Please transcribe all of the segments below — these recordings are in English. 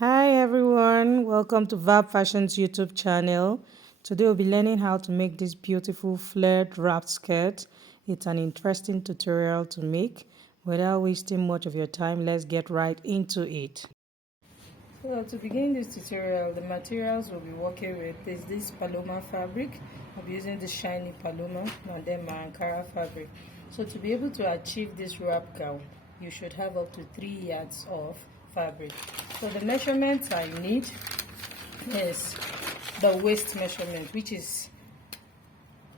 Hi everyone, welcome to Vab Fashion's YouTube channel. Today we'll be learning how to make this beautiful flared wrap skirt. It's an interesting tutorial to make. Without wasting much of your time, let's get right into it. So to begin this tutorial, the materials we'll be working with is this Paloma fabric. I'll be using this shiny Paloma and then my Ankara fabric. So to be able to achieve this wrap gown, you should have up to 3 yards of fabric. So the measurements I need is the waist measurement, which is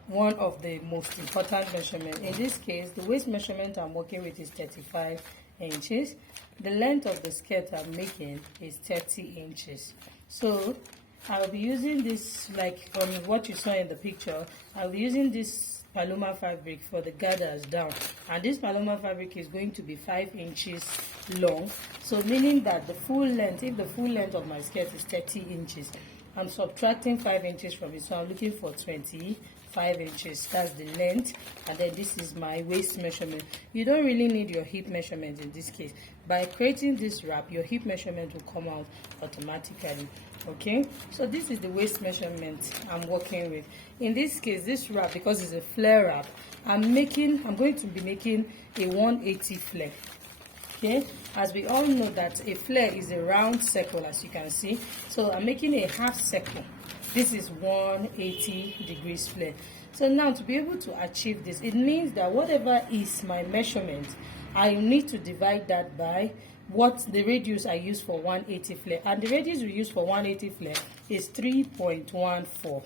one of the most important measurements. In this case, the waist measurement I'm working with is 35 inches. The length of the skirt I'm making is 30 inches. So I'll be using this, like from what you saw in the picture, I'll be using this Paloma fabric for the gathers down, and this Paloma fabric is going to be 5 inches long, so meaning that the full length, if the full length of my skirt is 30 inches, I'm subtracting 5 inches from it, so I'm looking for 25 inches. That's the length, and then this is my waist measurement. You don't really need your hip measurement in this case. By creating this wrap, your hip measurement will come out automatically. Okay, so this is the waist measurement I'm working with. In this case, this wrap, because it's a flare wrap, I'm going to be making a 180 flare. Okay, as we all know that a flare is a round circle, as you can see, so I'm making a half circle. This is 180 degrees flare. So now to be able to achieve this, it means that whatever is my measurement, I need to divide that by what the radius I use for 180 flare, and the radius we use for 180 flare is 3.14,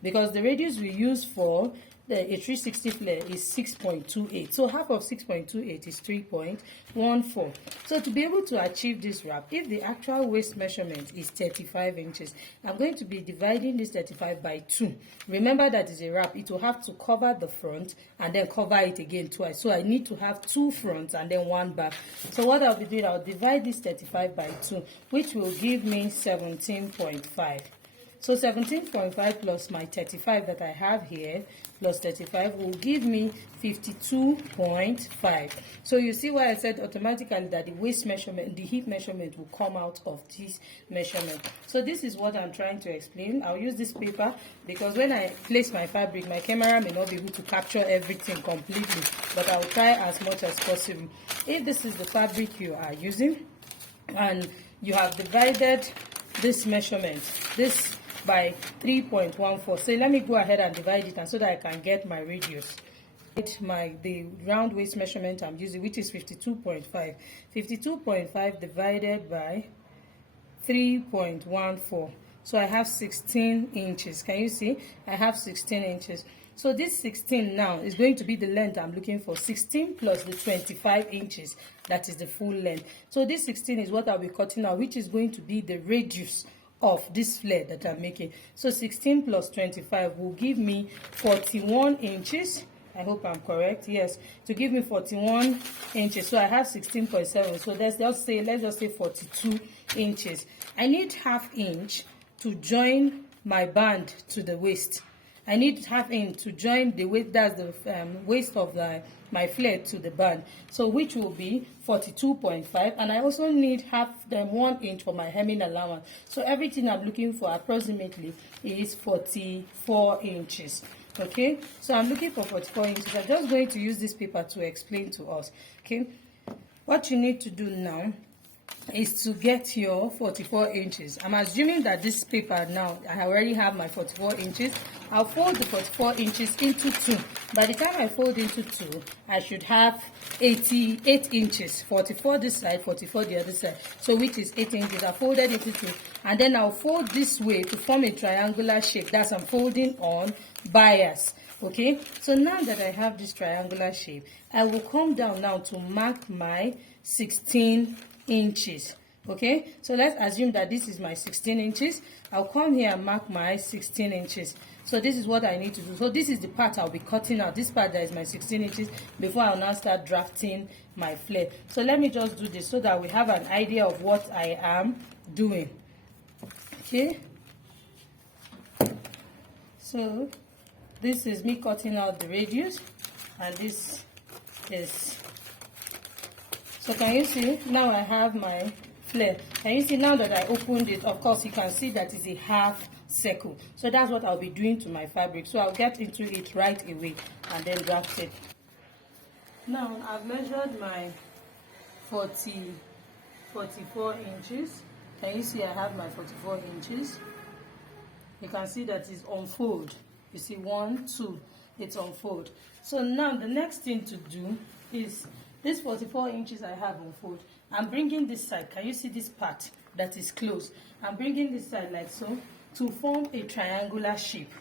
because the radius we use for a 360 flare is 6.28. So half of 6.28 is 3.14. So to be able to achieve this wrap, if the actual waist measurement is 35 inches, I'm going to be dividing this 35 by 2. Remember that is a wrap. It will have to cover the front and then cover it again twice. So I need to have 2 fronts and then 1 back. So what I'll be doing, I'll divide this 35 by 2, which will give me 17.5. So 17.5 plus my 35 that I have here, plus 35 will give me 52.5. So you see why I said automatically that the waist measurement, the hip measurement will come out of this measurement. So this is what I'm trying to explain. I'll use this paper because when I place my fabric, my camera may not be able to capture everything completely, but I'll try as much as possible. If this is the fabric you are using and you have divided this measurement, this by 3.14. So let me go ahead and divide it, and so that I can get my radius. The round waist measurement I'm using, which is 52.5. 52.5 divided by 3.14. So I have 16 inches. Can you see? I have 16 inches. So this 16 now is going to be the length I'm looking for. 16 plus the 25 inches. That is the full length. So this 16 is what I'll be cutting out, which is going to be the radius of this flare that I'm making. So 16 plus 25 will give me 41 inches. I hope I'm correct. Yes, to give me 41 inches. So I have 16.7. So let's just say 42 inches. I need half inch to join my band to the waist. I need half inch to join the waist, that's the waist of my flare to the band, so which will be 42.5, and I also need 1 inch for my hemming allowance. So everything I'm looking for approximately is 44 inches. Okay, so I'm looking for 44 inches. I'm just going to use this paper to explain to us. Okay, what you need to do now is to get your 44 inches. I'm assuming that this paper now, I already have my 44 inches. I'll fold the 44 inches into 2. By the time I fold into 2, I should have 88 inches. 44 this side, 44 the other side. So which is 8 inches. I folded into 2. And then I'll fold this way to form a triangular shape. That's I'm folding on bias. Okay, so now that I have this triangular shape, I will come down now to mark my 16 inches. Okay, so let's assume that this is my 16 inches. I'll come here and mark my 16 inches. So this is what I need to do. So this is the part I'll be cutting out. This part that is my 16 inches before I'll now start drafting my flare. So let me just do this so that we have an idea of what I am doing. Okay, so this is me cutting out the radius, and this is, so can you see now I have my flare. And you see now that I opened it, of course you can see that it's a half circle. So that's what I'll be doing to my fabric. So I'll get into it right away and then draft it. Now I've measured my 44 inches. Can you see I have my 44 inches? You can see that it's unfold. You see 1, 2, it's unfold. So now the next thing to do is this 44 inches I have unfold. I'm bringing this side. Can you see this part that is closed? I'm bringing this side like so to form a triangular shape.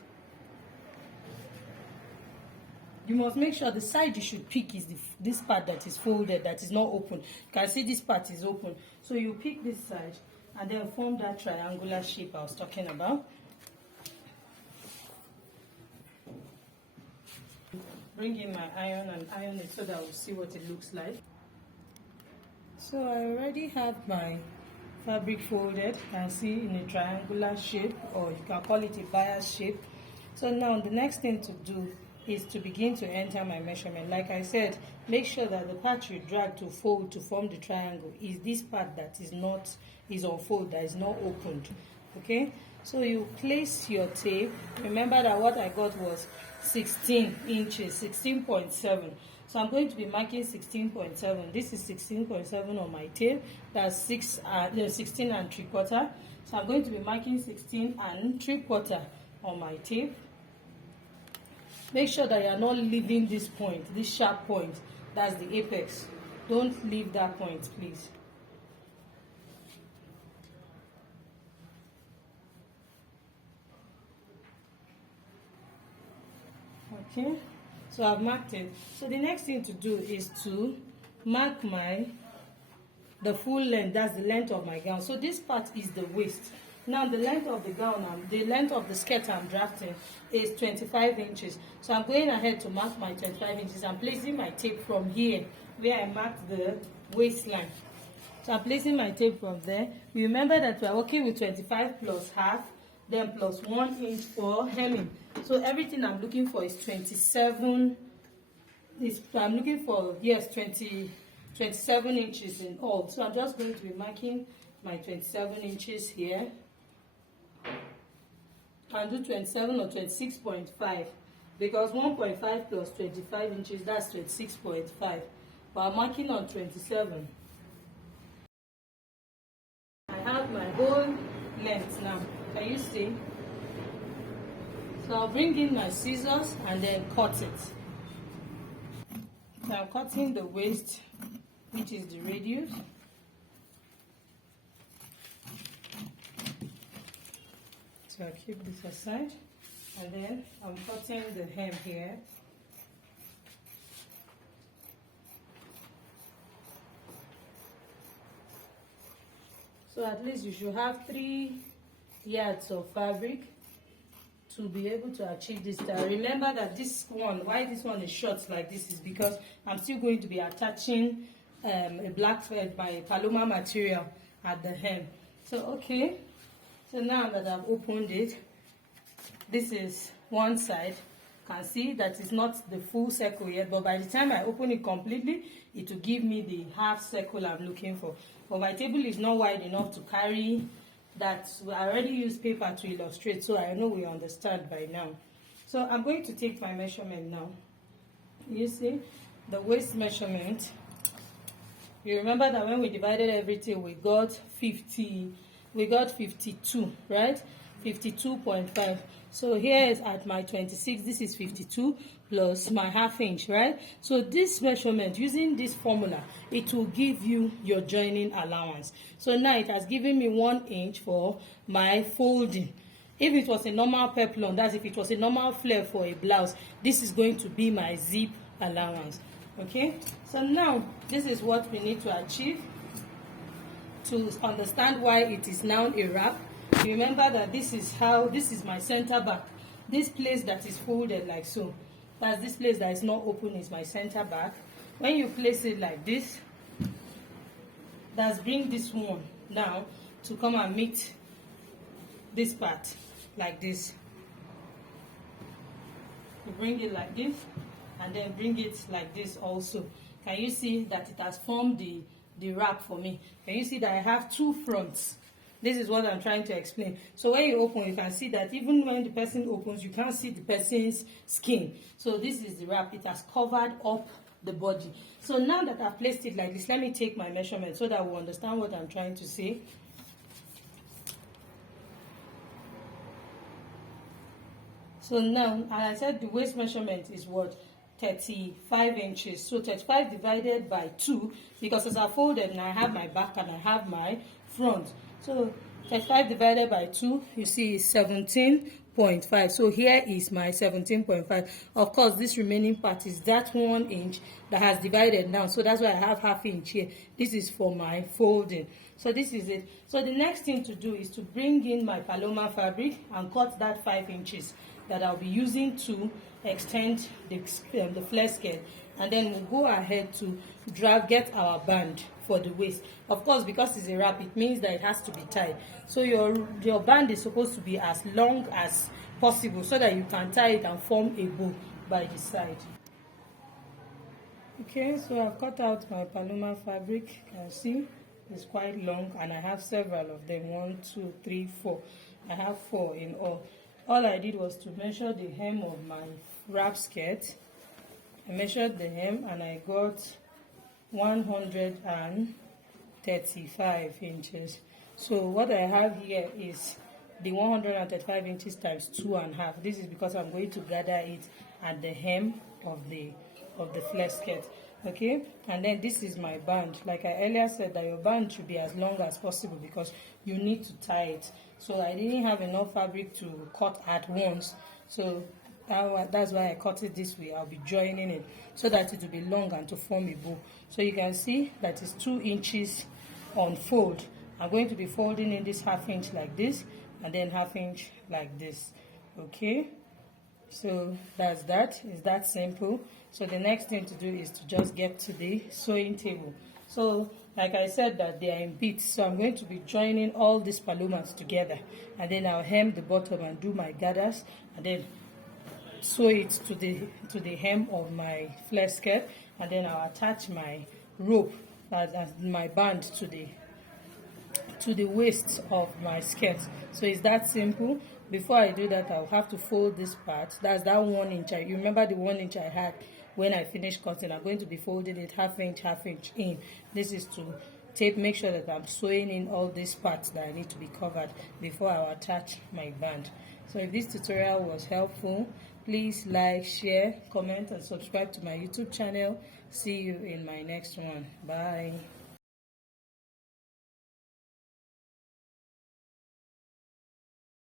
You must make sure the side you should pick is this part that is folded, that is not open. You can see this part is open. So you pick this side and then form that triangular shape I was talking about. Bring in my iron and iron it so that we'll see what it looks like. So I already have my fabric folded. You can see in a triangular shape, or you can call it a bias shape. So now the next thing to do is to begin to enter my measurement. Like I said, make sure that the part you drag to fold to form the triangle is this part that is unfold, that is not opened. Okay, so you place your tape. Remember that what I got was 16 inches, 16.7. So I'm going to be marking 16.7. This is 16.7 on my tape. That's 16 and 3/4. So I'm going to be marking 16 and 3/4 on my tape. Make sure that you are not leaving this point, this sharp point. That's the apex. Don't leave that point, please. Okay, so I've marked it. So the next thing to do is to mark the full length. That's the length of my gown. So this part is the waist. Now the length of the gown, the length of the skirt I'm drafting is 25 inches. So I'm going ahead to mark my 25 inches. I'm placing my tape from here where I marked the waistline. So I'm placing my tape from there. Remember that we are working with 25 plus half, then plus 1 inch for hemming. So everything I'm looking for is 27. I'm looking for, yes, 27 inches in all. So I'm just going to be marking my 27 inches here. I'll do 27 or 26.5 because 1.5 plus 25 inches, that's 26.5. But I'm marking on 27. I have my whole length now. Can you see? So I'll bring in my scissors and then cut it. So I'm cutting the waist, which is the radius. So I'll keep this aside, and then I'm cutting the hem here. So at least you should have 3 yards of fabric to be able to achieve this style. Remember that this one, why this one is short like this, is because I'm still going to be attaching a black thread by Paloma material at the hem. So okay, so now that I've opened it, this is one side. You can see that it's not the full circle yet, but by the time I open it completely, it will give me the half circle I'm looking for. But my table is not wide enough to carry that. I already used paper to illustrate, so I know we understand by now. So I'm going to take my measurement now. You see the waist measurement. You remember that when we divided everything, we got 52, right? 52.5. So here is at my 26, this is 52 plus my half inch, right? So this measurement, using this formula, it will give you your joining allowance. So now it has given me 1 inch for my folding. If it was a normal peplum, that's if it was a normal flare for a blouse, this is going to be my zip allowance. Okay, so now this is what we need to achieve to understand why it is now a wrap. Remember that this is my center back. This place that is folded like so, that's this place that is not open, is my center back. When you place it like this, that's bring this one now to come and meet this part like this. You bring it like this and then bring it like this also. Can you see that it has formed the the wrap for me. Can you see that I have two fronts? This is what I'm trying to explain. So when you open, you can see that even when the person opens, you can't see the person's skin. So this is the wrap. It has covered up the body. So now that I've placed it like this, let me take my measurement so that we'll understand what I'm trying to say. So now, as I said, the waist measurement is what? 35 inches. So 35 divided by 2, because as I folded and I have my back and I have my front. So 35 divided by 2, you see, is 17.5. So here is my 17.5. Of course, this remaining part is that 1 inch that has divided now. So that's why I have half inch here. This is for my folding. So this is it. So the next thing to do is to bring in my Paloma fabric and cut that 5 inches that I'll be using to extend the flare skirt, and then we'll go ahead to get our band for the waist. Of course, because it's a wrap, it means that it has to be tied. So your band is supposed to be as long as possible so that you can tie it and form a bow by the side. Okay, so I've cut out my Paloma fabric. You can see it's quite long, and I have several of them. 1, 2, 3, 4. I have 4 in all. All I did was to measure the hem of my wrap skirt. I measured the hem and I got 135 inches. So what I have here is the 135 inches times 2.5. This is because I'm going to gather it at the hem of the flare skirt. Okay, and then this is my band. Like I earlier said, that your band should be as long as possible because you need to tie it. So I didn't have enough fabric to cut at once, so that's why I cut it this way. I'll be joining it so that it will be long and to form a bow. So you can see that it's 2 inches on fold. I'm going to be folding in this half inch like this and then half inch like this. Okay, so that's that. It's that simple. So the next thing to do is to just get to the sewing table. So like I said, that they are in bits, so I'm going to be joining all these palomas together, and then I'll hem the bottom and do my gathers, and then sew it to the hem of my flare skirt, and then I'll attach my rope as my band to the waist of my skirt. So it's that simple. Before I do that, I'll have to fold this part. That's that 1 inch. You remember the 1 inch I had when I finished cutting? I'm going to be folding it half inch in. This is to make sure that I'm sewing in all these parts that I need to be covered before I attach my band. So if this tutorial was helpful, please like, share, comment, and subscribe to my YouTube channel. See you in my next one. Bye.